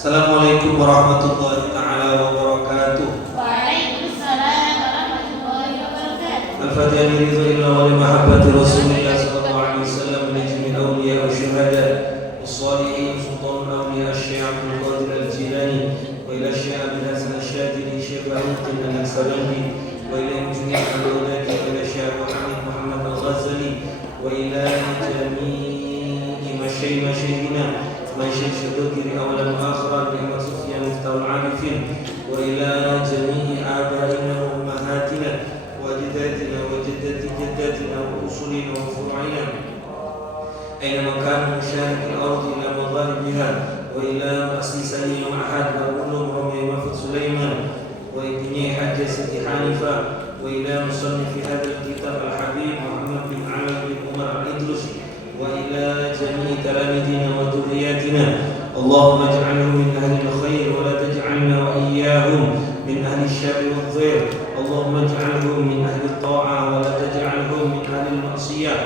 Assalamualaikum warahmatullahi ta'ala wabarakatuh. Waalaikumsalam warahmatullahi wabarakatuh. Al-Fatihah liridhillah wa li mahabbati Rasulillah sallallahu alaihi wasallam li jami'il awliya wa syuhada was-salihin sultanul awliya Syekh Abdul Qadir Al-Jilani wa ila Syekh Abdul Hasan Asy-Syadzili Syekh Bahuddin Al-Salambi wa ila jami'il al-ulati wa ila Syekh Muhammad Al-Ghazali wa ila jami'i masyayikhina Masyayikh Syuhudiri awalan wa akhiran Imam Sufyan Miftahul Arifin wa ila jami'i abaina wa ummahatina wa ajdatina wa jaddati jaddatina wa usulina wa furu'ina aina makanu musyarakil ardi ila magharibiha wa ila mu'assisani ma'had wa ulum Rami Mahfud Sulaiman wa ibni Hajjah Siti Hanifah wa ila musannifi hadzal kitab al-habib Muhammad bin Ali bin Umar al-Idrusi wa ila jami'i talamidina wa dhurriyyatina Allahumma ij'alhum min ahli al-khair wa la taj'alna wa iyyahum min ahli asy-syarri wadh-dhair Allahumma ij'alhum min ahli at-tha'ah wa la taj'alhum min ahli al-ma'siyah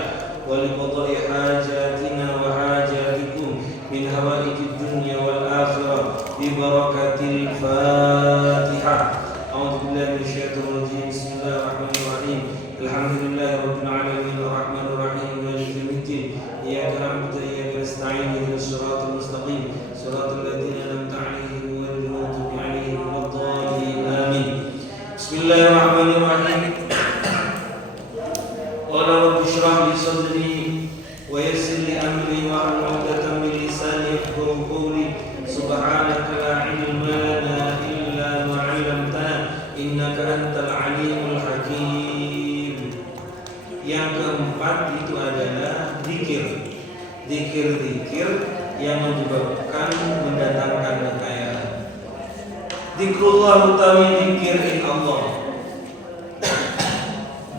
wa li qada'i hajatina wa hajatikum min hawaijid dunya wal akhirah bi barakatil Fatihah. A'udzu billahi minasyaitonir rajim. Bismillahirrahmanirrahim. Alhamdulillahirabbil alamin arrahmanir rahim maliki yaumiddin. Iyyaka na'budu wa iyyaka nasta'in ihdinas siratal mustaqim siratal ladzina an'amta 'alaihim ghairil maghdubi 'alaihim waladdallin. Amin. Bismillahirrahmanirrahim. Qala rabbi shrah li sadri wa yassir li amri wa hlul 'uqdatam min lisani yafqahu qawli. Subhanaka la 'ilma lana illa ma 'allamtana innaka antal 'alimul hakim. Yang keempat itu adalah zikir yang menyebabkan mendatangkan kekayaan. Zikrullah utawi zikir Allah.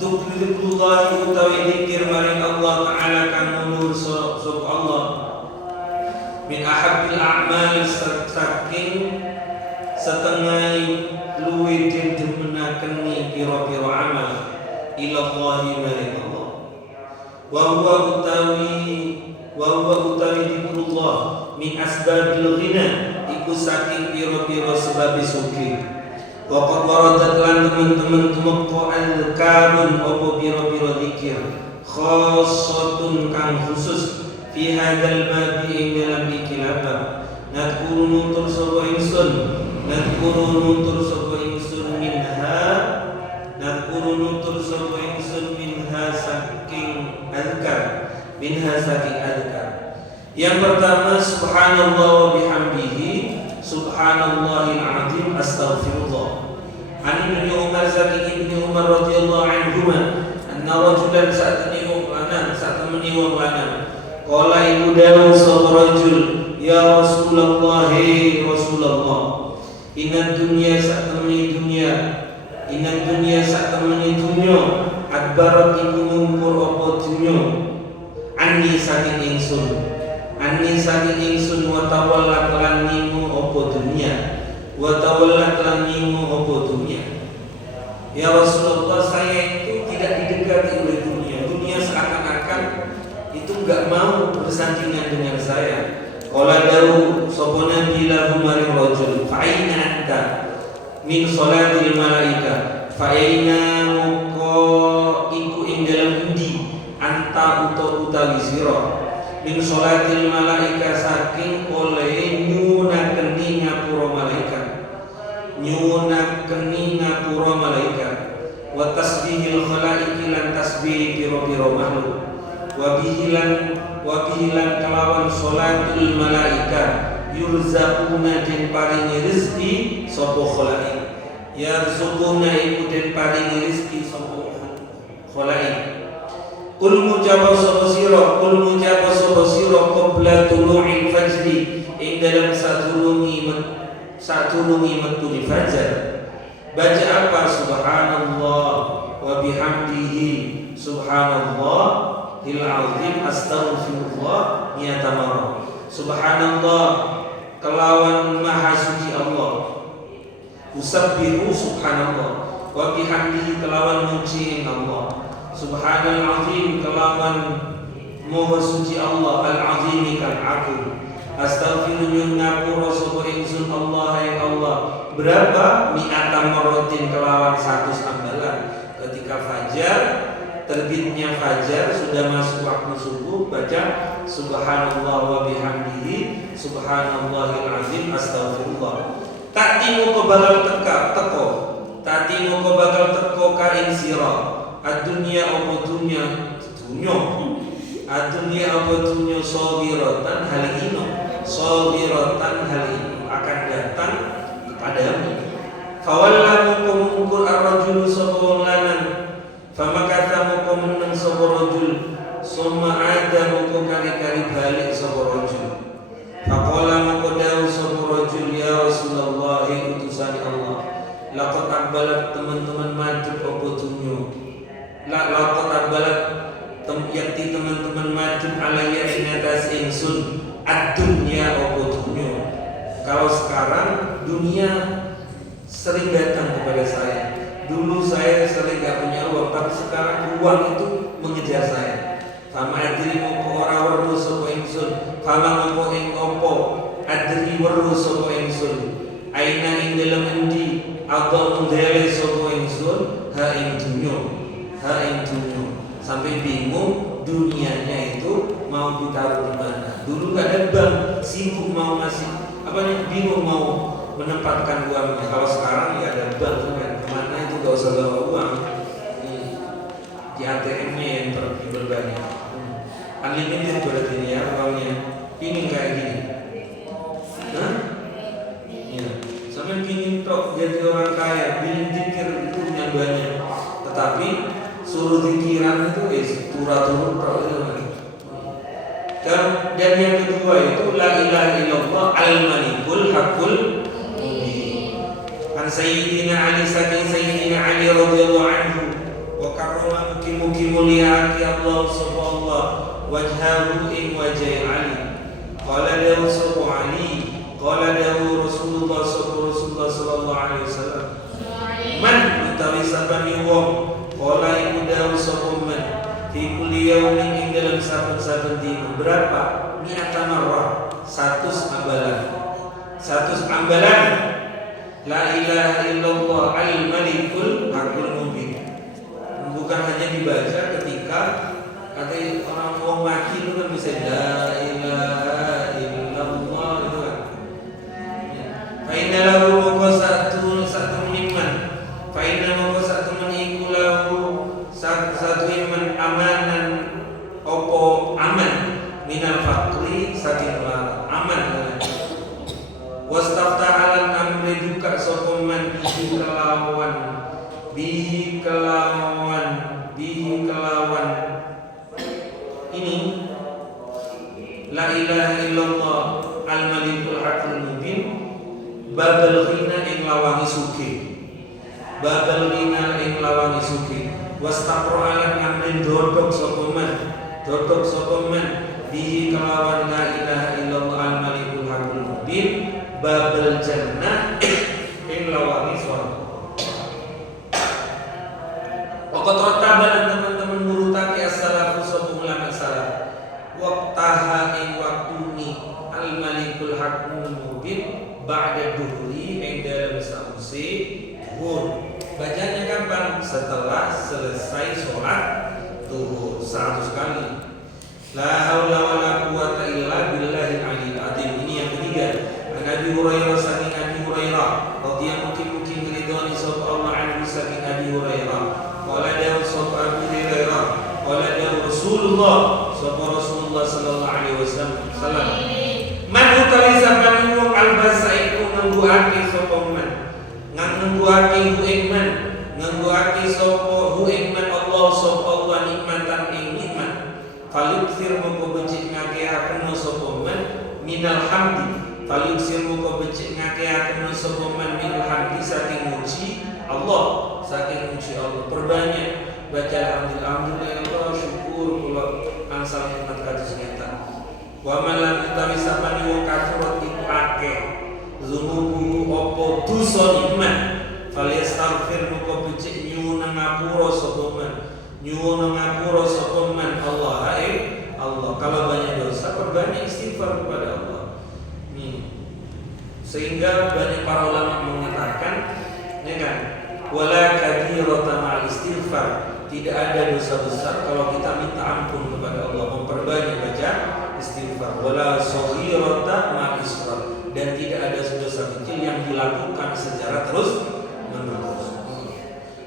Zikrullah utawi zikir maring Allah Ta'ala kang mundur sop Allah. Min ahabbil a'mal saking setengah luwih demenaken pira-pira amal ila Allah maring Allah. Wa huwa utawi zikrullah min asbabil ghina iku saking pira-pira sebab sugih. Wa qad waradat lan teman-teman tumeka al-karun apa pira-pira zikir khassatun kang khusus fi hadzal babi ing dalam iki labab. Nadkuru nutur sapa ingsun minha saking adkar. Yang pertama subhanallah wa bihamdihi subhanallahil azim astaghfirullah. An Ibnu Umar saking Ibnu Umar radhiyallahu anhuma anna rajulan sa'atani wong lanang qala iku dawuh sapa rajul ya Rasulullah inna dunya sa'tamani dunya adbarat iku ngumpul apa dunya anni saking ingsun wa tawallat lan nimu apa dunya ya Rasulullah, saya itu tidak didekati oleh dunia seakan-akan itu enggak mau bersandingan dengan saya. Qala dawu sapa nabi lahu maring rajul fa aina anta min salatil malaika fa aina muqa iku ing dalem endi anta utawi sira min salatil malaika saking oleh nyunakeni ngapura malaikat wa tasbihil khalaiki lan tasbih pira-pira makhluk wa bihilan kelawan salatul malaika yurzaquna den paringi rezeki sapa khalaik yarzuquna iku den paringi rezeki sapa khalaik. Kul mujaba sapa sira qabla tulu'il fajri ing dalam sadurungi metune fajar. Baca apa? Subhanallah wa bihamdihi subhanallahil azim astaghfirullah niyata marrah. Subhanallah kelawan maha suci Allah. Usabbihu subhanallah wa bihamdihi kelawan muji ing Allah. Subhanal azim kelawan Moga suci Allah al-azimi kan agung. Astaghfiru min ngapura sapa ingsun berapa? Mi'ata marratin kelawan 100 ambalan. Ketika fajar, terbitnya fajar, sudah masuk waktu subuh, baca subhanallah wa bihamdihi subhanallahil azim astaghfirullah. Tak timu ko bakal teko, tak timu ko bakal teko ka ing sira ad-dunya apa dunya ad-dunya apa dunya sabiratan halino sabiratan halino akan datang kepadamu. Fawallamu kumungkur ar-rajulu sapa wong lanang famakata muka meneng sapa rajul summa ada muka kali-kali balik sapa rajul. Faqala muka dawu sapa rajul ya Rasulullah utusan Allah laqad aqbalat teman-teman madhep apa dunya laqad aqbalat yakti teman-teman madhep alaya ing atas ingsun ad-dunya apa dunya. Kalau sekarang dunia sering datang kepada saya. Dulu saya sering gak punya uang, tapi sekarang uang itu mengejar saya. Fama adri moko ora weruh sapa ingsun, fama moko ing apa adri weruh sapa ingsun. Aina ing dalem endi ada mendele sapa ingsun ha ing dunya. Sampai bingung dunianya itu mau ditaruh di mana. Dulu gak ada bank, sibuk mau ngasih bingung mau menempatkan uangnya. Kalau sekarang ya ada bank kan, kemana itu gak usah bawa uang, di ATM-nya yang berbanyak. Unlimited berarti ini ya uangnya. Pingin kayak gini, ya. Sampai pingin tok jadi orang kaya, pingin zikir itu yang banyak. Tetapi suruh zikiran itu turun tok itu. Dan yang kedua itu la ilaha illallah al-malikul haqqul mubin. An sayyidina Ali saking sayyidina Ali radhiyallahu anhu wa karrama mugi mulyaki Allah subhanahu wajhahu ing wajhi Ali. Qala dawu sapa Ali, qala dawu Rasulullah sallallahu alaihi wasallam. Man utawi sapane wong, qala iku dawu sapa man fi kulli yaumin ing dalam saben-saben dina berapa? Mi'ata marrah 100 ambalan la ilaha illallah al-malikul haqqul mubin. Bukan hanya dibaca ketika ada orang mati itu kan bisa la ilaha illallah itu kan. Fa inna lahu satu iman. Fa inna lahu satu iku lahu satu iman amanan opo aman minal fakri saking lara aman. Wastaftahalan amri duka sokoman bihi kelawan ini la ilaha illallah al-malikul haqqul mubin babal ghina ing lawangi suki wastaqra'alan amrin dodok sokoman bihi kelawan la ilaha illallah al-malikul haqqul mubin babal jannah ing lawangi swarga. Pokok rotaban teman-teman murutaki as-salafu sapa ulama salaf waqtaha ing waktuni al-malikul haqqul mubin ba'da duhri ing dalam sause zuhur. Bacanya kapan? Setelah selesai sholat zuhur 100 kali. La haula wala quwata illa billahil aliyil azim. Ini yang ketiga. Nabi Hurairah saking Abi Hurairah radhiyallahu mungkin ridhani sapa Allah anhu saking Abi Hurairah. Qala dawu sapa Abi Hurairah, qala dawu Rasulullah sapa Rasulullah sallallahu alaihi wasallam. Man utawi sampeyan wong albasa iku ngangguake sapa man. Ngangguake hu ing man, ngangguake sapa hu ing man Allah sapa Allah nikmatan ing nikmat. Falyukthir mongko becik ngakeaken sapa man minal hamdi. Falyukthir mongko becik ngakeaken sapa man minal hamdi saking muji Allah, saking muji Allah. Perbanyak baca alhamdulillah syukur kula angsal nikmat kados ngeten. Wa malan utawi sapane wong kafurat iku akeh zunubu apa dosa iman. Falyastaghfir mongko becik nyuwun ngapura sapa man. Nyuwun ngapura sapa man Allah Allah. Kalau banyak dosa perbanyak istighfar kepada Allah. Sehingga banyak para ulama mengatakan ya kan? Wala kabirata ma'al istighfar. Tidak ada dosa besar kalau kita minta ampun kepada Allah, memperbanyak baca istighfar. Wala shaghirata ma'al israr. Dan tidak ada dosa kecil yang dilakukan secara terus menerus.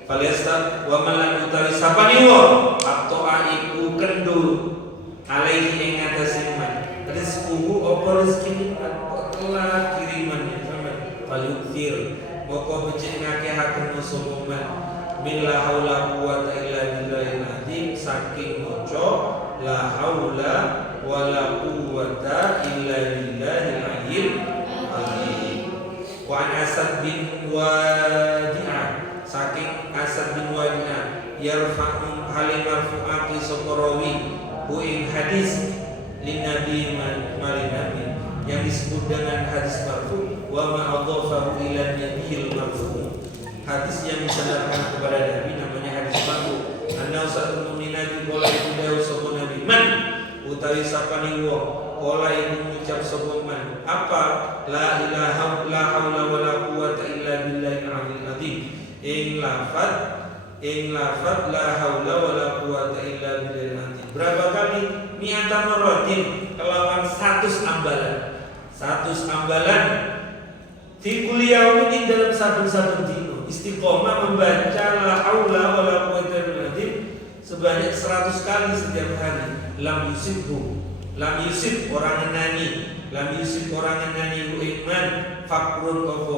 Falesta wa man utawi sapane wong atau iku kendul alaihi ing atase man. Rizquhu apa rezeki Allah kirimannya sampean falyukthir moko becik ngakehaken sapa man min la haula quwata illa billahil azim saking maca la haula wala quwata illa billahil azim wa an Asad bin Wadi'ah saking Asad bin Wadi'ah yarfa'u halim marfu'ati sapa rawi hu ing hadis lin nabi maring nabi yang disebut dengan hadis marfu wa ma adhafahu ila nabiyil marfu. Hadis yang disandarkan kepada nabi namanya hadis marfu. Anna usatul mu'minati qala ibu sapa nabi man utawi sapane wong qala ibu ngucap sapa man apa la ilaha la haula wala quwata illa billahil aliyil azim ing lafaz la haula wala quwata illa billahil azim berapa kali mi'atan marratin kelawan 100 ambalan. 100 ambalan fi kulli yaumin dalam saben-saben dino istiqomah membaca la haula wala quwata illa billah sebanyak 100 kali setiap hari. Lam yusib orang ngenani iman fakrun apa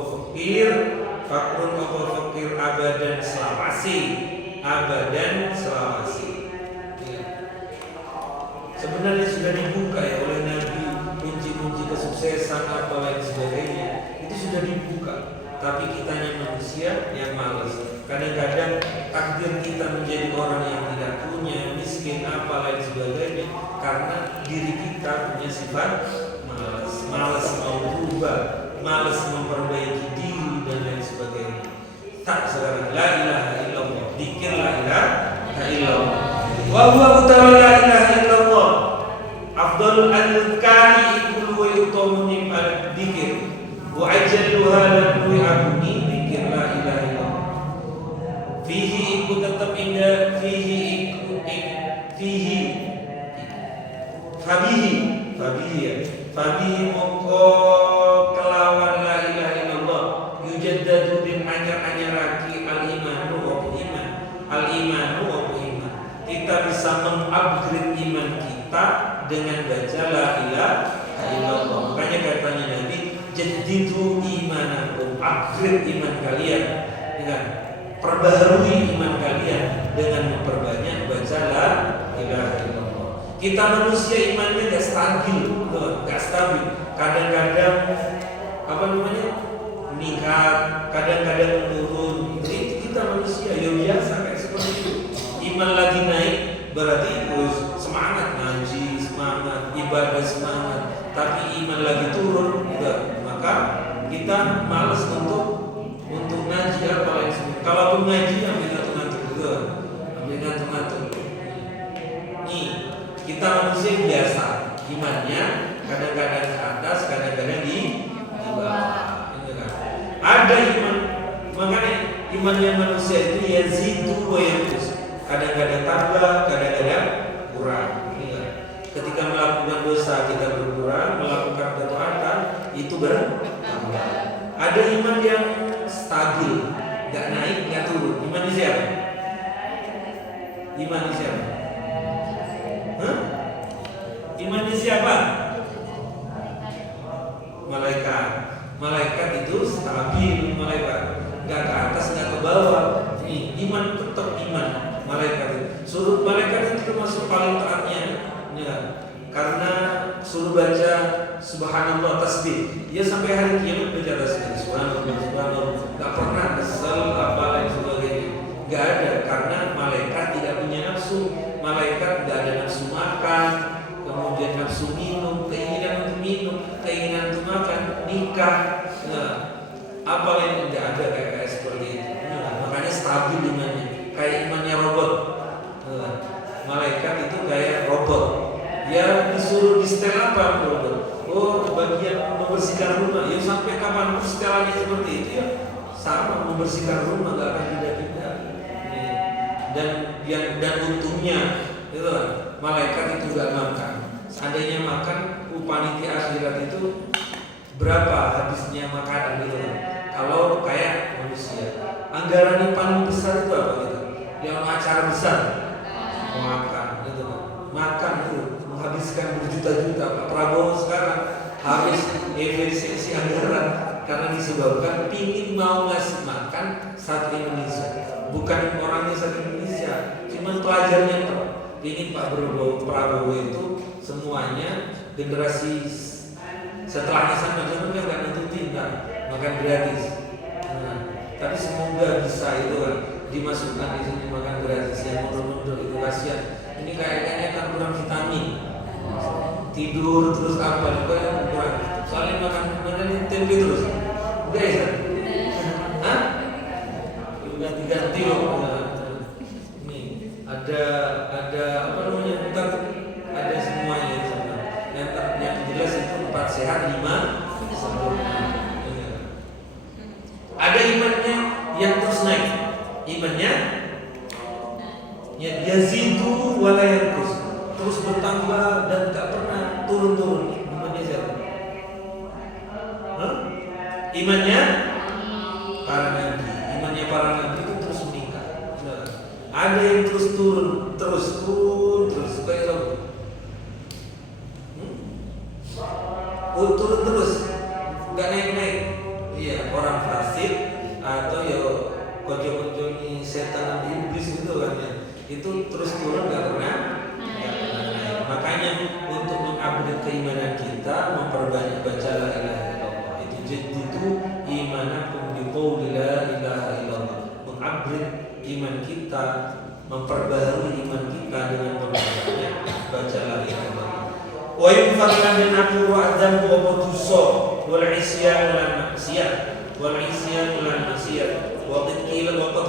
fakir abadan selawasi ya. Sebenarnya sudah dibuka ya oleh Nabi kunci-kunci kesuksesan apa lain sebagainya itu sudah dibuka, tapi kitanya manusia yang malas. Kadang-kadang takdir kita menjadi orang yang tidak punya, miskin apa lain sebagainya karena diri kita punya sifat malas mau berubah, malas memperbaiki diri dan lain sebagainya. Tak sekarang la ilaha illallah, dzikir la ilaha illallah. Wa huwa utawa la ilaha illallah afdalul adhkari iku luwe utamane pada dzikir wa ajalluha lan luwe aguni dzikir la ilaha illallah. Fihi iku tetap indah fihi fabihi moko kelawan la ilaha illallah yujaddadu din anyar-anyaraki al-imanu wa iman kita bisa mengupgrade iman kita dengan baca la ilaha illallah. Makanya katanya Nabi jaddidu imanakum, upgrade iman kalian dengan perbaharui iman kalian dengan memperbanyak baca la ilaha illallah. Kita manusia imannya gak stabil. Kadang-kadang meningkat, kadang-kadang menurun. Jadi kita manusia ya biasa kayak seperti itu. Iman lagi naik berarti terus semangat ngaji, semangat ibadah, semangat. Tapi iman lagi turun, enggak. Maka kita malas untuk ngaji apa lain sebagainya. Kalaupun ngaji ambil ngatur-ngatur juga, ambil ngatur-ngatur. Nih, kita manusia biasa, imannya kadang-kadang ke atas, kadang-kadang di bawah. Ada iman, makanya imannya manusia itu yazidu wa yanqus. Kadang-kadang tambah, kadang-kadang kurang. Ketika melakukan dosa kita berkurang, melakukan ketaatan itu bertambah. Ada iman yang stabil, nggak naik, nggak turun. Iman siapa? Iman siapa? Iman siapa? Malaikat itu stabil, malaikat nggak ke atas, nggak ke bawah. Iman tetap iman. Malaikat suruh malaikat itu termasuk paling taatnya ya, karena suruh baca subhanallah tasbih ya sampai hari kiamat baca tasbih subhanallah nggak pernah kesel apa lain sebagainya, nggak ada, karena malaikat tidak punya nafsu. Malaikat nggak ada nafsu makan, kemudian nafsu minum, keinginan untuk minum, keinginan untuk makan, nikah, nah, apa yang tidak ada kayak seperti itu. Nah, makanya stabil imannya. Kayak imannya robot. Malaikat itu kayak robot. Ya disuruh di setel apa robot? Oh bagian membersihkan rumah. Ya sampai kapan setelannya seperti itu ya sama membersihkan rumah nggak akan pindah-pindah. Dan untungnya itu kan, malaikat itu nggak makan. Seandainya makan, panitia akhirat itu berapa habisnya makanan gitu kan. Kalau kayak manusia, anggaran yang paling besar itu apa gitu? Yang acara besar makan gitu kan. Makan itu menghabiskan berjuta-juta. Pak Prabowo sekarang habis efisiensi anggaran karena disebabkan pingin mau ngasih makan satu Indonesia, bukan orangnya satu Indonesia, cuma pelajarnya tuh. Pingin Pak Prabowo itu semuanya generasi setelahnya sama kan nggak nututin kan makan gratis. Tapi semoga bisa itu kan dimasukkan di sini makan gratis yang mundur-mundur itu kasihan. Ini kayaknya kan kurang vitamin, tidur terus apa juga yang kurang. Soalnya makan tempe terus, udah ya? Hah? Udah diganti loh. Nih ada apa namanya? Bentar, ada semuanya di sana. Yang jelas itu 4 sehat 5 sempurna. Ada imannya yang terus naik, imannya yazidu wa la yanqus, terus bertambah dan tak pernah turun-turun. Imannya siapa? Imannya para nabi. Imannya para nabi itu terus meningkat. Ada yang terus turun terus kayak apa? Turun terus, nggak naik-naik. Iya, orang fasik atau ya kojo-kojo ini setan dan iblis itu kan ya. Itu terus turun nggak pernah naik. Makanya untuk mengupgrade keimanan kita, memperbanyak baca la ilaha illallah. Itu jadidu imanakum biqauli la ilaha illallah. Mengupgrade iman kita, memperbarui iman kita dengan memperbanyak baca la ilaha illallah. Wa yunfaqna min aqu wa adzam wa dosa wal isyan lan maksiat wal isyan lan maksiat wa qad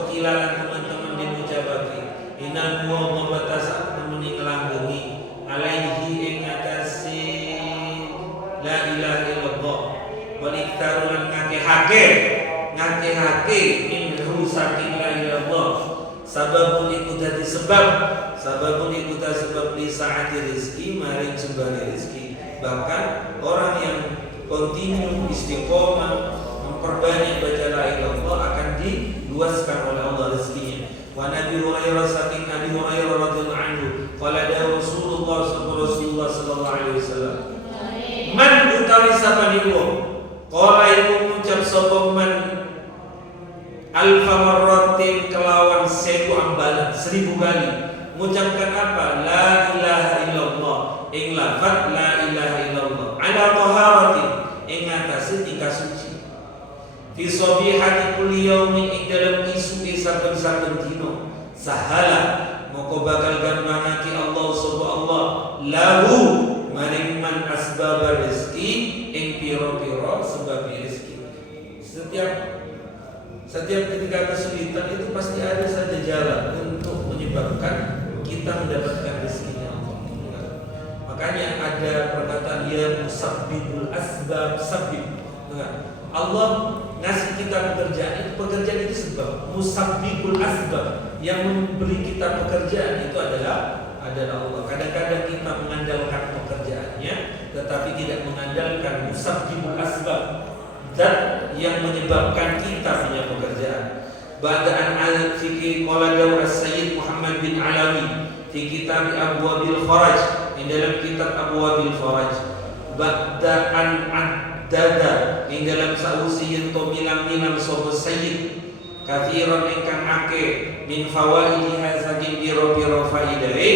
qila lan teman-teman diucapake inal muwabata sak temeni nglanggengi alaihi ing atase la ilaha illallah wal iktaru lan ngakehake minhu saking la ilaha illallah sababun iku dadi sebab li saati rezeki maring jembare rezeki. Bahkan orang yang kontinu istiqomah memperbanyak baca la ilaha illallah akan diluaskan oleh Allah rezekinya. Wa Nabi Hurairah saking Abi Hurairah radhiyallahu anhu qala da Rasulullah sallallahu alaihi wasallam man utawi sapaniku qala iku ngucap sapa man alfa marratin kelawan 1000 ambalan 1000 kali mengucapkan apa? La ilaha illallah. Ing lafaz la ilaha illallah ala taharatin ing atase tingkah suci. Fi sabihati kulli yaumin ing dalam isu saben-saben dina. Sahala moko bakal gampangake Allah subhanahu Allah lahu maring man asbab rezeki ing pira-pira sebab rezeki. Setiap ketika kesulitan itu pasti ada saja jalan untuk menyebabkan kita mendapatkan rezekinya Allah. Makanya ada perkataan ya musabbibul asbab sabbib. Allah ngasih kita pekerjaan itu sebab. Musabbibul asbab, yang memberi kita pekerjaan itu adalah Allah. Kadang-kadang kita mengandalkan pekerjaannya tetapi tidak mengandalkan musabbibul asbab, zat yang menyebabkan kita punya pekerjaan. Ba'da'an al-fikir qala daw as-sayyid Muhammad bin Alawi di kitab Abwabil Faraj, di dalam kitab Abwabil Faraj. Ba'da'an ad-dada di dalam sausi yen to milam-milam sapa sayyid kathiran ingkang akeh min fawaidi saking pira-pira faidahe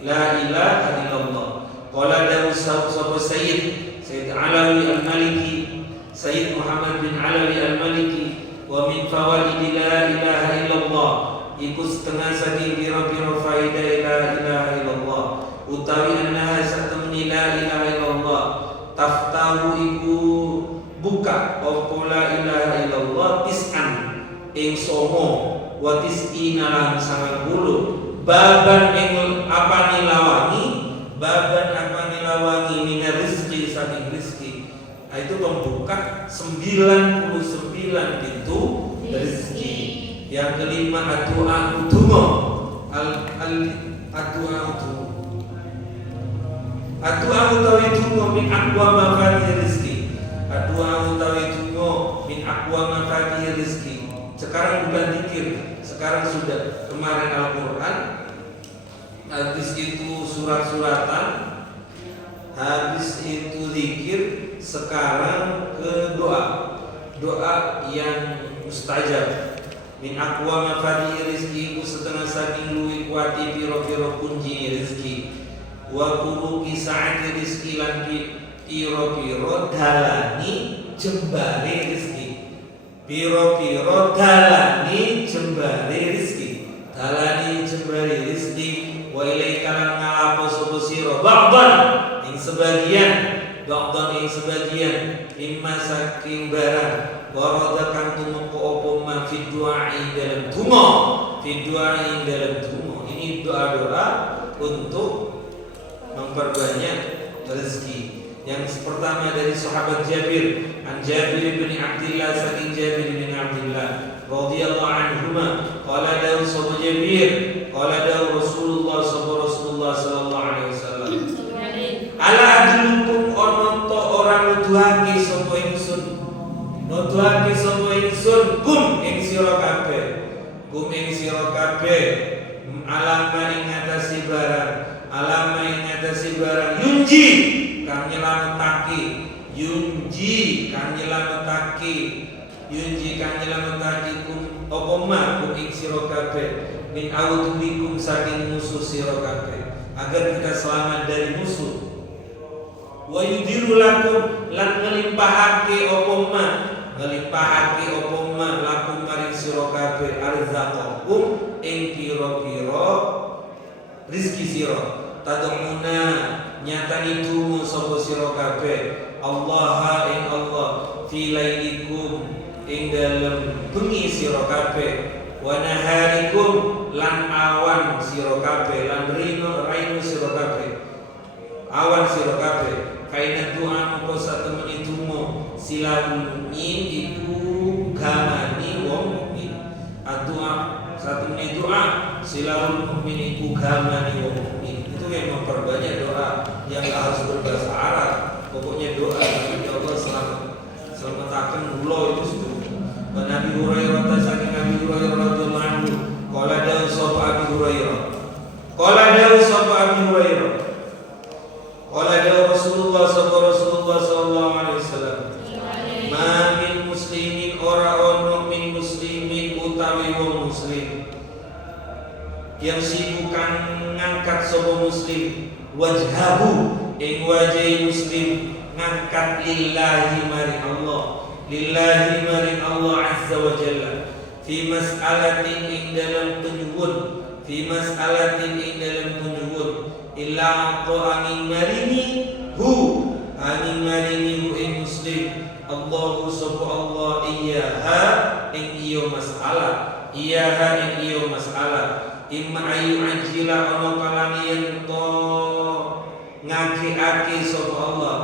la ilaha illallah. Qala daw sapa sayyid Alawi al-Maliki, Sayyid Muhammad bin Alawi al-Maliki, wa min fawaidi la ilaha illallah iku setengah saking pira-pira faidah la ilaha illallah utawi annaha satamni la ilaha illallah taftahu iku buka apa la ilaha illallah tis'an ing songo wa tis'ina lan 90 baban ing apane lawangi min rizqi saking rizqi Itu pembuka 99 pintu rezeki. Yang kelima addu'a udungo. Addu'a utawi dungo min aqwa mafatihir rezeki. Addu'a utawi dungo min aqwa mafatihir rezeki. Sekarang bukan zikir, sekarang sudah. Kemarin Al-Quran, habis itu surat-suratan, habis itu zikir, sekarang ke doa. Doa yang mustajab. Min aqwa mafatihir rezeki, ku setengah saking luwih kuati piro-piro kunci rezeki. Wa turuqi sa'ati rizki lan piro-piro dalani jembare rizki. Piro-piro dalani jembare rizki. Dalani jembare rizki. Wa ilaika lan ngalapo sapa sira ba'dan ing sebagian, ba'dan ing sebagian mimma saking barang warada kang tumeka apa ma fi du'ai dalam donga, fi du'ai dalam donga. Ini doa-doa untuk memperbanyak rezeki. Yang pertama dari sahabat Jabir, an Jabir bin Abdullah, saking Jabir bin Abdullah radhiyallahu anhuma, qala dawu sapa Jabir, qala dawu Rasulullah sallallahu alaihi wasallam, ala adlukum ono to orang nuduhake sapa ingsun, nuduhake sapa ingsun kum ing sira kabeh, kum ing sira kabeh, alama ing ngatasi barang, alama ing ngatasi barang yunji kang nyelametake, yunji kang nyelametake, yunji kang nyelametake kum apa ma kum ing sira kabeh min audubikum saking musuh sira kabeh, agar kita selamat dari musuh. Wa yudiru lakum lan ngelimpahake apa ma, ngelimpahake apa ma lakum maring sira kabeh arzaqakum ing pira-pira rizki sira. Tad'una nyatani dungo sapa sira kabeh Allah ing Allah fi lailikum ing dalem bengi sira kabeh, wa naharikum lan awan sira kabeh, lan rino sira kabeh, awan sira kabeh. Kaina doa moko satemene donga silahul mukmin iku gamane wong mukmin. Doa satemene doa silahul mukmin iku gamane wong mukmin. Itu yang memperbanyak doa yang harus berbahasa Arab. Pokoknya doa ya Allah selamataken kula itu setuju. Nabi Hurairah saking Nabi Hurairah radhiyallahu anhu, qala dawu sapa Abi Hurairah, qala dawu sapa Abi Hurairah, qala dawu Rasulullah sallallahu alaihi wasallam, ma min muslimin ora ono min muslimin utawi wong muslim yang sibukan ngangkat sapa muslim wajhahu ing wajahi muslim ngangkat lillahi maring Allah, lillahi maring Allah azza wa jalla, fi mas'alatin ing dalam penyuwun, fi mas'alatin ing dalam penyuwun, illa angin marini hu, angin marini hu ing muslim Allahu sapa Allah iyaha ing iyo masalah, iyaha ing iyo masalah. Imma ayu ajila ono kalani yen to ngaki-aki sapa Allah,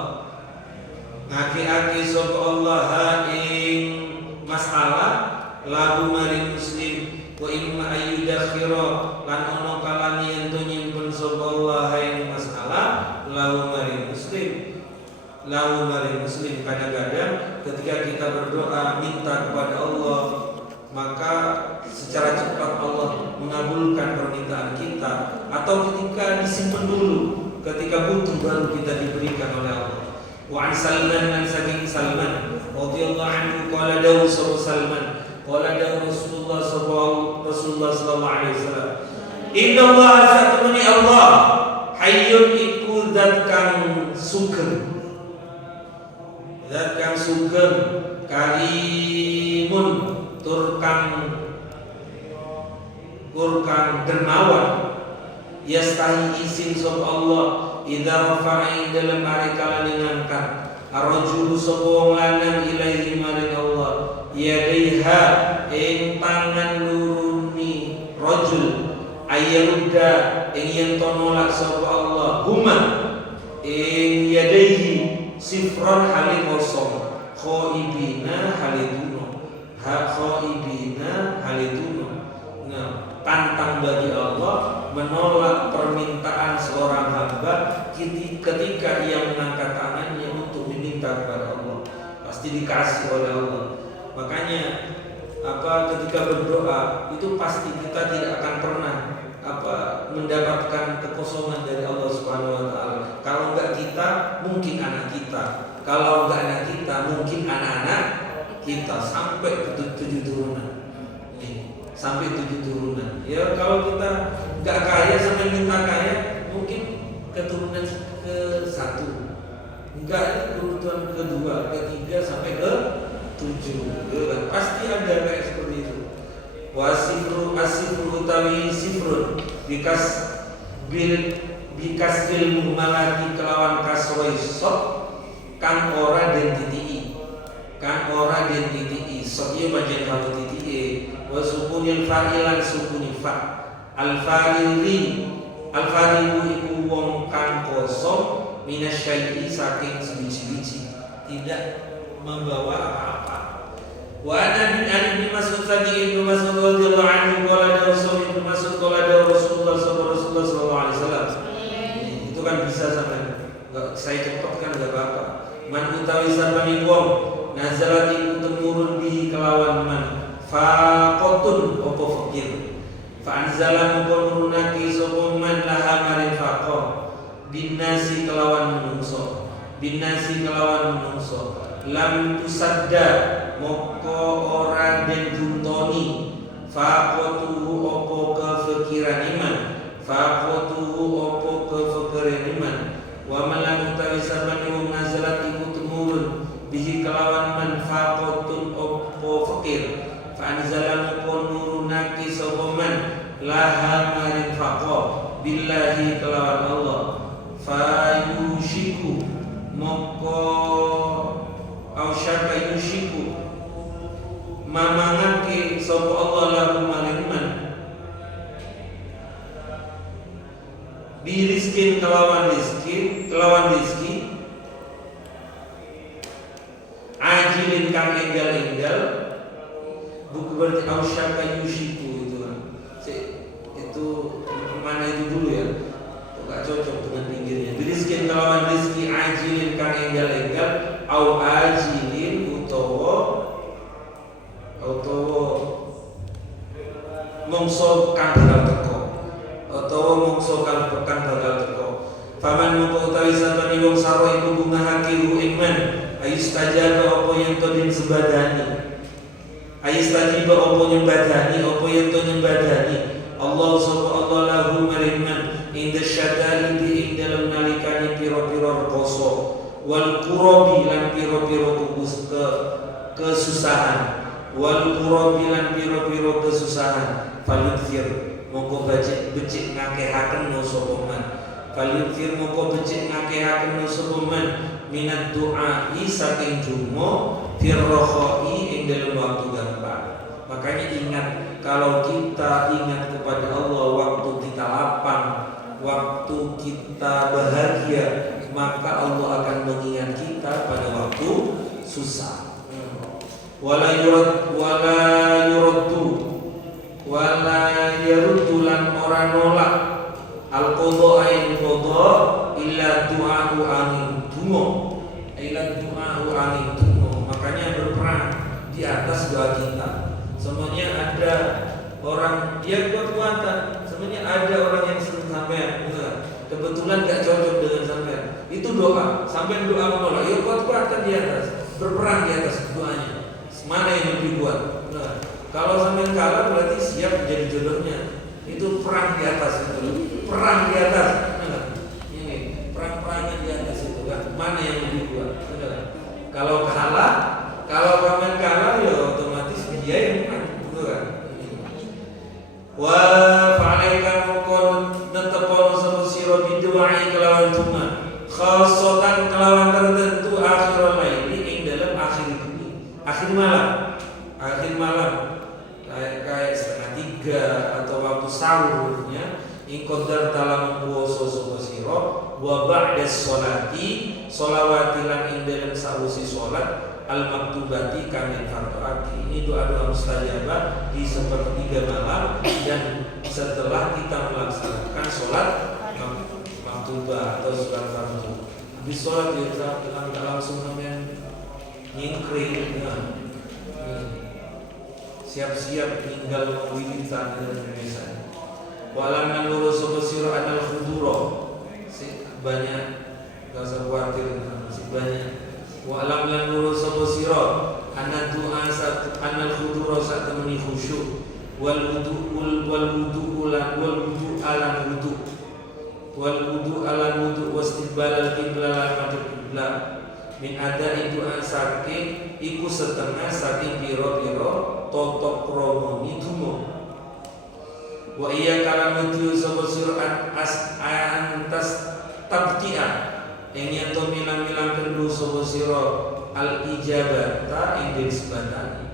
ngaki-aki sapa Allah ha ing masalah lagu maring muslim, wa imma ayu dakhira lan ono kalani yen to nyimpen sapa Allah ha ing masalah lagu maring muslim, lagu maring muslim. Kadang-kadang ketika kita berdoa minta kepada Allah, maka secara cepat Allah mengabulkan permintaan kita, atau ketika disimpan dulu, ketika butuh baru kita diberikan oleh Allah. Wa an Salman dan saking Salman radhiyallahu anhu qala dawu Salman, qala dawu Rasulullah sallallahu alaihi wasallam, inna Allah satamani Allah hayyun iku zat kang sugeng, zat kang sugeng, karimun tur kang dermawan, yastahi isin sop Allah idza rafa'i dalam hari kalane ngangkat arrajulu sapa wong lanang ilaihi maring Allah yadaiha ing tangan luruni rajul ayyuda ing yen to nolak sapa Allah huma ing yadaihi sifron hale kosong, khaibina hale duno, khaibina hale duno. Nah, tantang bagi Allah menolak permintaan seorang hamba ketika ia mengangkat tangannya untuk meminta kepada Allah. Pasti dikasih oleh Allah. Makanya ketika berdoa itu pasti kita tidak akan pernah mendapatkan kekosongan dari Allah Subhanahu wa taala. Kalau enggak kita, mungkin anak kita. Kalau enggak anak kita, mungkin anak-anak kita sampai ke 7 turunan. Sampai 7 turunan. Ya kalau kita enggak kaya sampai minta kaya, mungkin keturunan ke-1. Enggak keturunan ke-2, ke-3 sampai ke 7. Ya, pasti ada kayak seperti itu. Wasifru asifru utawi sifrun bikas ilmu malaki kelawan kasroi sok kang ora den titiki sok iya bagian kamu titiki wa sukunil fa'ilan sukuni fa al faridu iku wong kang kosong minasyai'i saking sebiji-biji tidak membawa apa-apa. Wa ana bin Ali bin Mas'ud tadi Ibnu Mas'ud radhiyallahu anhu qala Rasul Ibnu Mas'ud qala Rasulullah sallallahu alaihi wasallam. Itu kan bisa sampai enggak saya cepatkan enggak apa-apa. Man utawi sabani wong nazalat iku temurun bihi kelawan man faqatun opo fakir. Fa anzala nurunaki sapa man laha marin faqah binasi kelawan menungso. Lam tusadda moko ora den duntoni faqatuhu opo kefikiran iman wa malam utawi sabani wong nazalat iku tumurun bihi kelawan man faqatun opo fakir fa anzala moko nurunaki sapa man laha marin faqah billahi kelawan Allah fayushiku moko ausyaka yushiku mamangake sapa Allah lahu maringman birizkin kelawan rizki ajilin kang enggal buku berarti ausyaka yushiku itu kan. Itu mana itu dulu ya, enggak cocok dengan pinggirnya. Birizkin kelawan rizki ajilin kang enggal au ajilin utawa mongso kang bakal teko faman mongko utawi sabani wong saro iku bungahake iman ayustajaba apa yen to den sebadani ayustajiba apa nyembadani Allah sapa Allah lahu mariman inda syada'idi ing dalem nalikane pira-pira rekoso wal qurabi lan pira-pira kesusahan faludzir mongko becik ngakehaken sapa man minat doa saking donga firrokhoi ing dalam waktu gampang. Makanya ingat, kalau kita ingat kepada Allah waktu kita lapang, waktu kita bahagia, maka Allah akan mengingat kita pada waktu susah. Wala yaruddu lan ora nolak al-qadha ain qadha illa du'a'u angin dungo. Makanya berperang di atas doa kita. Semuanya ada orang dia kuat-kuatan, semuanya ada orang yang senang sampean, kebetulan gak cocok dengan sampean. Itu doa, sampean doa menolak, yuk kuat-kuatan di atas, berperang di atas doanya. Mana yang lebih kuat? Kalau sampean kalah berarti siap menjadi jodohnya. Itu perang di atas itu. Perang di atas. Ini perang-perangan di atas itu kan. Mana yang lebih kuat? Kalau sampean kalah ya otomatis dia yang menang, betul kan? Wa fa'alaika mukon netepon sapa sira bidu'ai kelawan cuma khasatan kelawan tertentu akhirul laili ing dalam akhir malam kayak 2:30 atau waktu sahurnya ing qadar dalam puasa sapa sira wa ba'da sholati sholawati lan ing dalem sausi salat al-maktubati kang fardu. Ini doa-doa mustajabah di sepertiga malam dan setelah kita melaksanakan sholat maktubah atau sholat fardu. Habis sholat kita langsung nyingkring, siap-siap tinggal wiwitan dan Indonesia. Walam lurus sapa sira anal khudura, banyak gak usah khawatir, masih banyak. Walam lan lurus sapa sira anal doa satu anal khudura sak temeni khusyuk wal wudu ala wudu wastiqbal al-qiblah lan madhep qiblah min ada itu saking iku setengah saking pira-pira tata krama iduma. Wa iya kalam nuju sapa sira antas tabti'a ing yen to milang-milang kendhu sapa sira al ijabata ing disebatan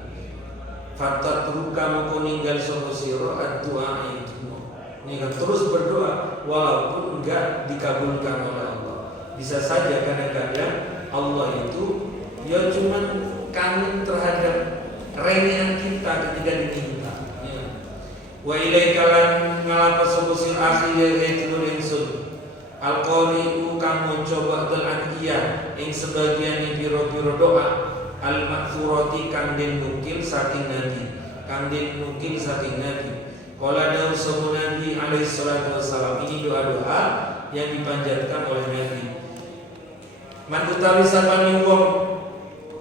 fatat ruka moko ninggal sapa sira ad-du'a itu. Ini kan terus berdoa walaupun enggak dikabulkan oleh Allah. Bisa saja kadang-kadang Allah itu ya cuman kangen terhadap remehan kita ketika diminta. Wa ilaika lan ngalapas sapa sir akhir haytun insun al-qari'u kang maca ba'dal adhiyah ing sebagian pira-pira doa al-ma'thurati kang den nukil saking Nabi Qala dawu sapa Nabi alaihi salatu wassalam. Ini doa-doa yang dipanjatkan oleh Nabi. Man utawi sapane wong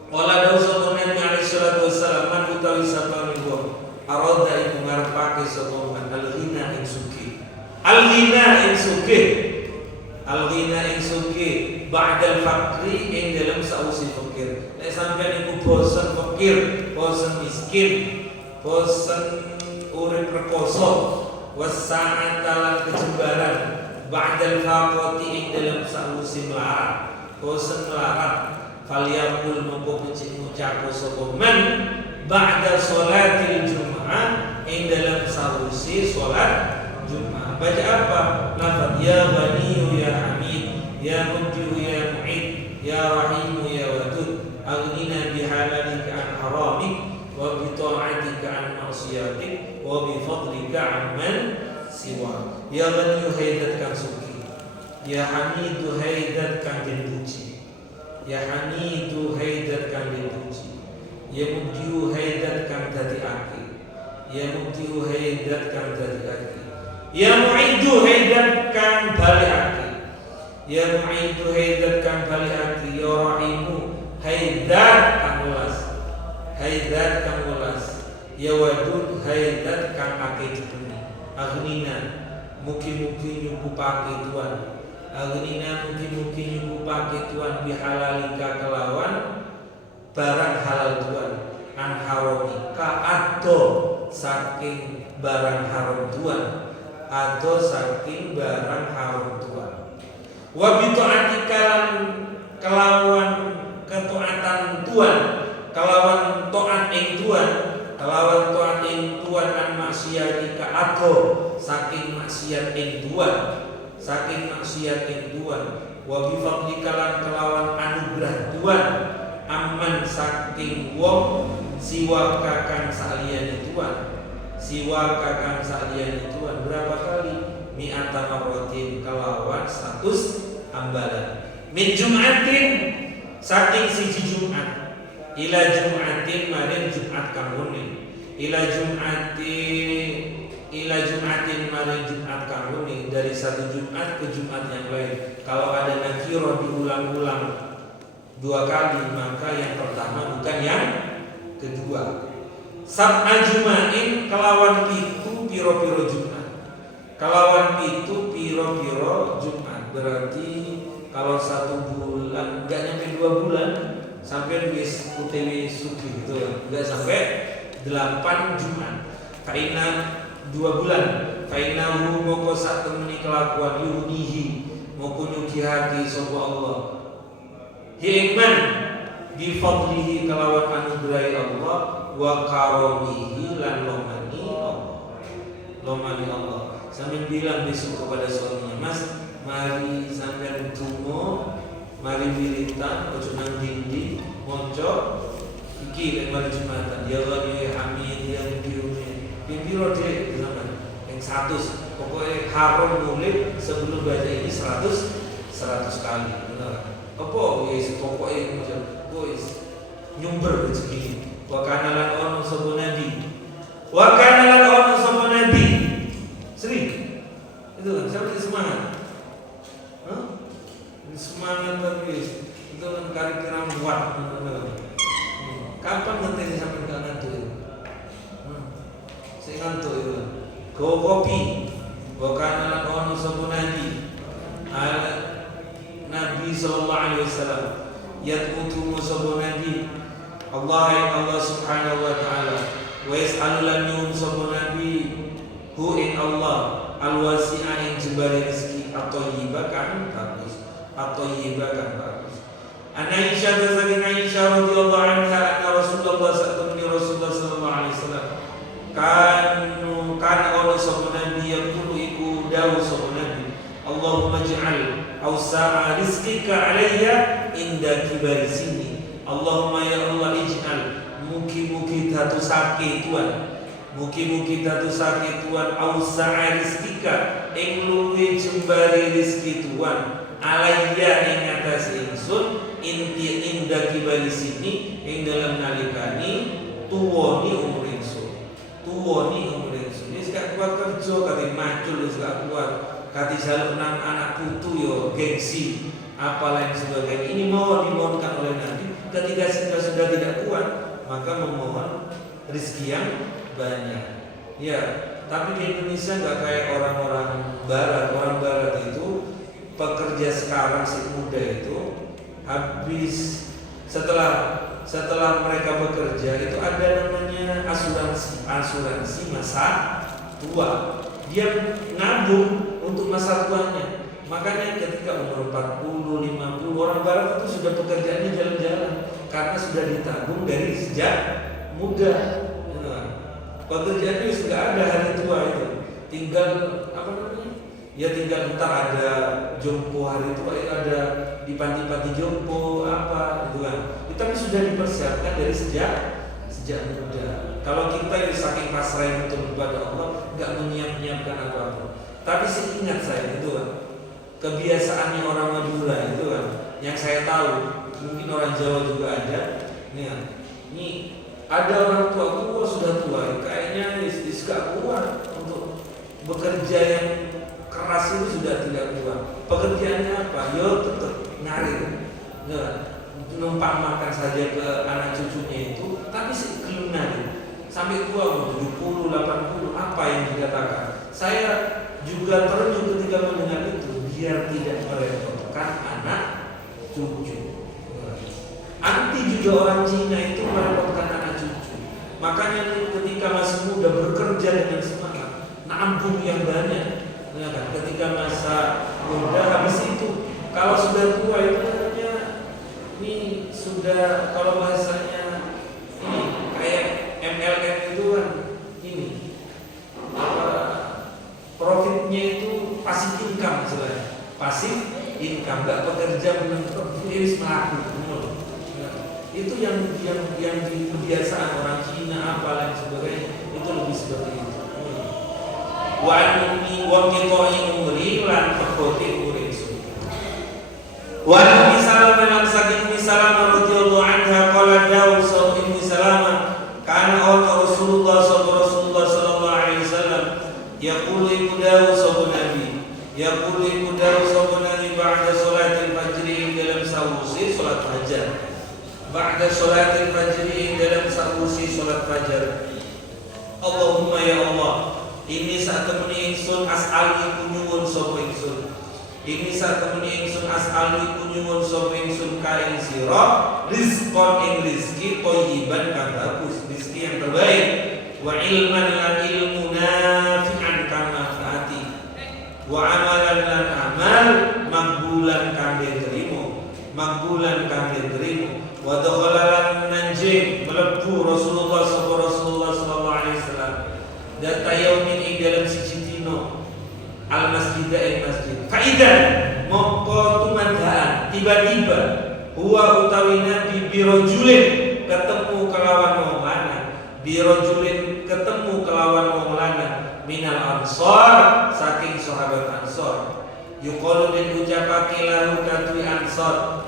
qala dawu sapa Nabi alaihi salatu wassalam, man utawi sapane wong arada iku ngarepake sapa man al-ghina ing sugih. Al-ghina ing sugih ba'dal faqri ing dalam sausi fakir. Nek sampeyan iku bosen fakir, bosen miskin, bosen urip rekoso wasa'at lan kejembaran ba'dal faqati ing dalam sausi melarat, bosen melarat, falyaqul mongko ngucap sapa man ba'da sholatil Jum'ah ing dalam sausi sholat Jum'ah. Baca apa? Lafaz ya Ghani ya Hamid ya Mubdi ya Mu'id ya Rahim ya Wadud aghnina bihalalika an haramik wa bi ta'atika an ma'siyatik wa bi fadlika amman siwa. Ya Ghani haidat kang suki, ya Hamid haidat kang dipuji, ya Hamid haidat kang dipuji, ya Mubdi haidat kang dadi akeh, ya Mubdi haidat kang dadi akeh, ya Mu'idu haidat kang bali akeh, ya Mu'idu haidat kang bali akeh, ya Rahimu haidat kang welas, ya Wadud haidat kang akeh dipuni. Aghnina mugi-mugi nyukupake Tuhan, aghnina mugi-mugi nyukupake Tuhan bihalalika kelawan barang halal Tuhan, an haramika ado saking barang haram Tuhan, ado saking barang haram Tuhan. Wa bi ta'atika kelawan ketaatan Tuhan, kelawan taat ing Tuhan, kelawan taat ing Tuhan an maksiatika ado saking maksiat ing Tuhan, saking maksiat ing Tuhan. Wa bi fadlika lan kelawan anugerah Tuhan aman saking wong siwa kakang saliyane Tuhan, siwa kakang saliyane Tuhan. Berapa kali? Mi'ata marratin kelawan 100 ambalan. Min Jum'atin saking siji Jumat ila Jum'atin maring Jumat kang muni, ila Jum'atin maring Jumat kang muni, dari satu Jumat ke Jumat yang lain. Kalau ada nakirah diulang-ulang 2 kali, maka yang pertama bukan yang kedua. Sab'a Jum'ain kelawan pitu piro-piro Jumat, kelawan pitu piro-piro Jumat. Berarti kalau 1 bulan enggak nyampe 2 bulan sampai wis UTW sugi gitu ya, enggak sampai 8 Jumat. Kaina 2 bulan, kaina hu moko sak temeni kelakuan yuhnihi moko nyugihake sapa Allah. Hikman bi fadlihi kelawan anugerah Allah wa karamihi lan lomani Allah. Sambil bilang besok kepada suaminya, Mas, mari sampean tunggu mari wiritan ojo nang dindi monco iki lek mari Jumatan ya wali hamid yang biune piro dhek zaman yang 100 pokoknya haram mulai sebelum baca ini 100 kali benar apa wis pokoknya wis nyumber rezeki wa kana lan ono sapa nabi wa kana lan ono sapa nabi sering itu kan sampai semangat semangat tapi itu kan kira-kira muat kapan nanti sampai ke ngantuk saya ngantuk itu go kopi wa kana lan ono sapa nabi Nabi sallallahu alaihi wasallam yad'utu sapa nabi Allah yang Allah subhanahu wa ta'ala wa yas'alu lan yun sapa nabi hu in Allah al-wasi'a yang jembari rezeki atau yibakan bagus atau yibakan bagus. An Aisyah dari Aisyah radhiyallahu anha anna Rasulullah sallallahu alaihi wasallam kan Allah sapa nabi yaqulu iku dawu sapa nabi Allahumma ij'al awsa'a rizqika alayya inda kibari sini. Allahumma ya Allah ij'al mugi-mugi datusake Tuhan. Mugi-mugi datusake Tuhan awsa'a rizqika ing luwih jembari rezeki Tuhan alayya ing atas ingsun inda kibari sini ing dalam nalikani tuwoni umur ingsun. Tuwoni umur ingsun. Wis gak kuat kerja kate macul wis gak kuat. Kati jaluk nang anak putu yo gengsi apa lain sebagainya ini mau dimohonkan oleh Nabi ketika sudah tidak kuat maka memohon rezeki yang banyak ya tapi di Indonesia nggak kayak orang-orang barat itu pekerja sekarang si muda itu habis setelah mereka bekerja itu ada namanya asuransi masa tua dia nabung untuk masa tuanya. Makanya ketika umur 40, 50 orang barat itu sudah pekerjaannya jalan-jalan karena sudah ditabung dari sejak muda. Pekerjaannya sudah ada hari tua itu. Tinggal apa namanya? Ya tinggal ntar ada jompo hari tua, ada di panti-panti jompo apa gitu kan. Tapi sudah dipersiapkan dari sejak muda. Kalau kita yang saking pasrah untuk kepada Allah, nggak menyiapkan apa-apa. Tapi seingat saya itu kan, kebiasaannya orang Madura itu kan, yang saya tahu, mungkin orang Jawa juga ada. Ini ada orang tua sudah tua, kayaknya gak kuat untuk bekerja yang keras itu sudah tidak kuat. Pekerjaannya apa? Yo tetap ngarir, numpang makan saja ke anak cucunya itu, tapi belum ngarir. Sampai tua 70, 80 apa yang dikatakan. Saya juga terjun ketika mendengar itu biar tidak merepotkan anak cucu. Anti juga orang Cina itu merepotkan anak cucu. Makanya ketika masih muda bekerja dengan semangat, nabung yang banyak. Ya kan? Ketika masa muda habis itu, kalau sudah tua itu namanya ini sudah kalau bahasanya ini kayak MLM itu kan ini profitnya itu pasif income istilahnya. Pasif income, nggak bekerja menentukan diri melaku. Itu yang di kebiasaan orang Cina apa lain sebagainya itu lebih seperti itu. Wa anni wa qita'i umri lan faqati umri sun. Wa Ummi Salamah lan saking Ummi Salamah radhiyallahu anha qala dawu Ummi Salamah kana Rasulullah sallallahu alaihi wasallam yaqulu ibu dawu sapa nabi yaqulu ibu dawu sapa nabi ba'da salatil fajr dalam sawusi salat fajar ba'da salatil fajr dalam sawusi salat fajar Allahumma ya Allah ini saat temuni ingsun as'ali kunyuwun sapa ingsun ini saat temuni ingsun as'ali kunyuwun sapa ingsun ka ing sira rizqan ing rizki thayyiban kang bagus rizki yang terbaik wa ilman lan ilmu nafi'an kang manfaati wa amalan lan amal makbulan kang diterima wa dakhala nanjing melebu Rasulullah sallallahu alaihi wasallam data yaumin ing dalam siji dina al masjid ing masjid faidan mongko tumandhaan tiba-tiba huwa utawi nabi birojulin ketemu kelawan wong lanang, birojulin ketemu kelawan wong lanang minal ansor saking sahabat ansor, yuqalu den ucapake lahu katwi ansor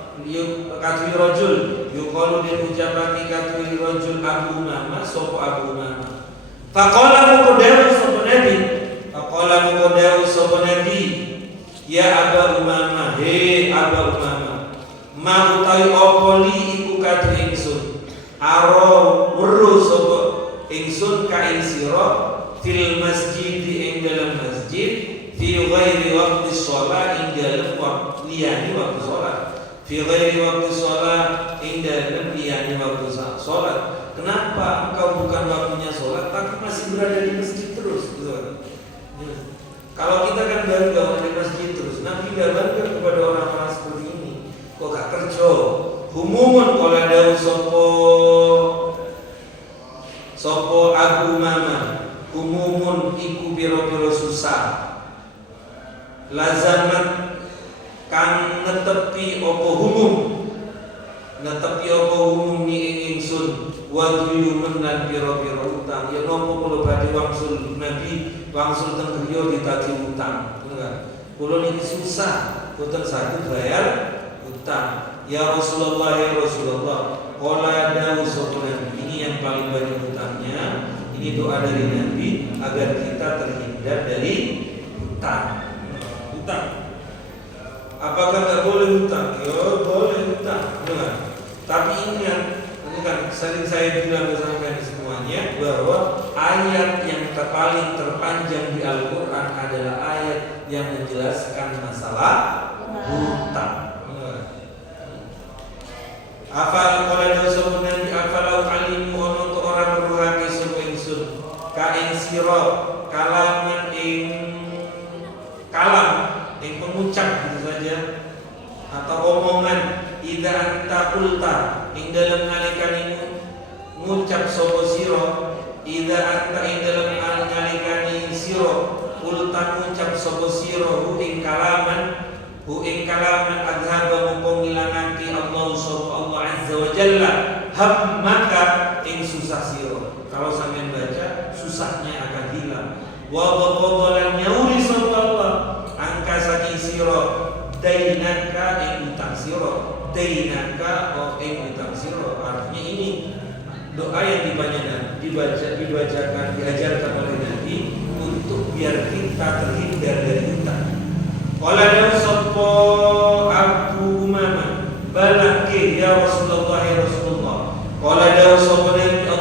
katwi rajul, yuqalu den ucapake katwi rajul Abu Umamah sapa Abu Umamah. Faqala muqaddamu sapa nabi, faqala muqaddamu sapa nabi, ya Abu Umamah, he Abu Umamah, ma utawi apa li iku katwi ingsun, aro weruh sapa ingsun ka ing sira fil masjid ing dalam masjid, fi ghairi waqti shalah ing dalam waktu liyane waktu salat, fi ghairi waqti shalah ing dalam liyane waktu salat. Kenapa engkau bukan waktunya salat tapi masih berada di masjid terus gitu kan? Kalau kita kan bangga di masjid terus, Nabi gak bangga kepada orang-orang seperti ini. Kok gak kerja? Humumun kala dawuh sapa Abu Umamah, humumun iku pira-pira susah. Lazamat kang netepi apa humum, netepi apa humum ni ing ingsun, wa duyumun lan pira-pira utang. Ya napa kula badhe wangsul Nabi, wangsul teng griya ditagih utang, ngono kan. Kula niki susah, boten saged bayar utang. Ya Rasulullah, ya Rasulullah, qala dawuh sapa Nabi, ini yang paling banyak utangnya. Ini doa dari Nabi agar kita terhindar dari utang. Utang. Apakah nggak boleh utang? Ya boleh utang, benar. Tapi ingat, ini kan sering saya bilang bersama semuanya bahwa ayat yang paling terpanjang di Al-Quran adalah ayat yang menjelaskan masalah hutang. Afal qala dawuh Nabi, afalau alimu ono orang beruhake sapa ingsun ka ing sira kalaman ing kalam ing pengucap gitu saja atau omongan idza anta qulta ing dalam nalikane ngucap sapa sira, idza anta ing dalam nalikane sira qulta ngucap sapa sira hu ing kalaman adhaba mung ngilangake Allah sapa Allah azza wa jalla hammaka ing susah sira. Kalau sampean baca susahnya akan hilang. Wa qadalan nyauri sapa Allah angka saking sira dainaka ing utang sira, dainaka ing utang sira. Artinya ini doa yang dibacakan diajarkan oleh Nabi untuk biar kita terhindar dari utang. Qala dawuh sapa Abu Umamah, balake ya Rasulullah, ya Rasulullah. Qala dawuh sapa Nabi,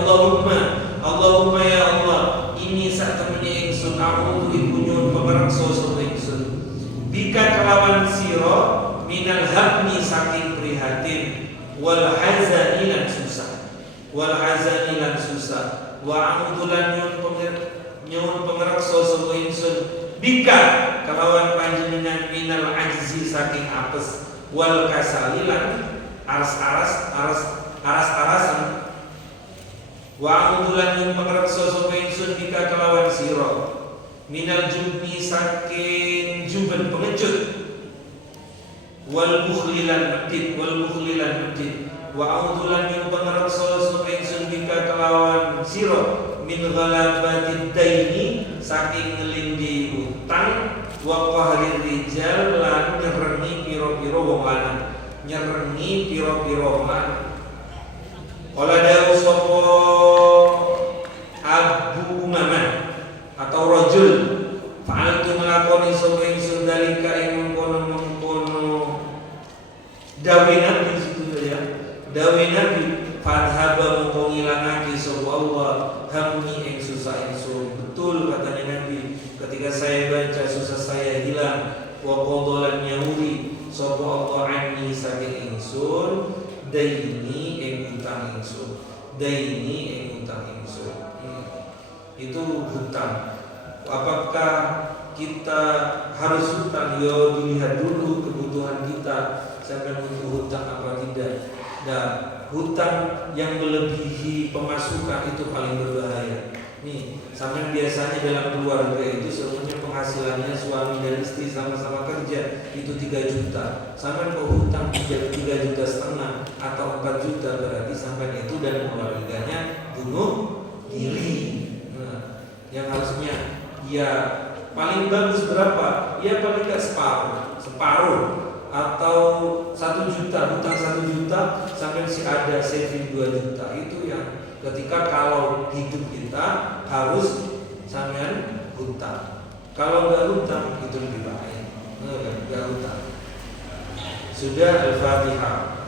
Allahumma ya Allah, ini sak temene ingsun a'udzu iku nyuwun pangreksa sapa ingsun bika kelawan sira minal hamni saking prihatin wal hazani lan susah, wa a'udzu lan nyuwun pangreksa sapa ingsun bika kelawan panjenengan minal ajzi saking apes wal kasalilan aras-arasan wa a'udzulan min pangreksa sapa ingsun bika kelawan sira minal jubni saking juben pengecut wal bukhlilan medit wa a'udzulan min pangreksa sapa ingsun bika kelawan sira min ghalabatid daini saking ngelindi utang wa qahrir rijal lan nyerengi pira-pira wong lanang, nyerengi pira-pira wong lanang. Qala dawuh sapa Abu Umamah atau rajul fa'altu nglakoni sapa ingsun dalika ing mengkono dawe Nabi situ ya, dawe Nabi fadhaba mung ngilangake sapa Allah hamni ing susah ingsun. Betul katanya Nabi, ketika saya baca susah saya hilang. Wa qadalan nyauri sapa Allah anni saking ingsun daini ing utang ingsun, daini ing utang ingsun. Itu hutang. Apakah kita harus hutang? Yo dilihat dulu kebutuhan kita sampai butuh hutang apa tidak. Dan hutang yang melebihi pemasukan itu paling berbahaya. Nih, sampai biasanya dalam keluarga itu semuanya penghasilannya suami dan istri sama-sama kerja itu 3 juta, sampai kau hutang 3,5 juta atau 4 juta, berarti sampai itu dan keluarganya bunuh diri. Nah, yang harusnya ya paling bagus berapa? Ya paling nggak separuh atau 1 juta, hutang 1 juta sampai si ada saving 2 juta. Itu yang ketika kalau hidup kita harus sampean hutang. Kalau nggak hutang itu lebih baik. Nggak hutang. Sudah Al-Fatihah.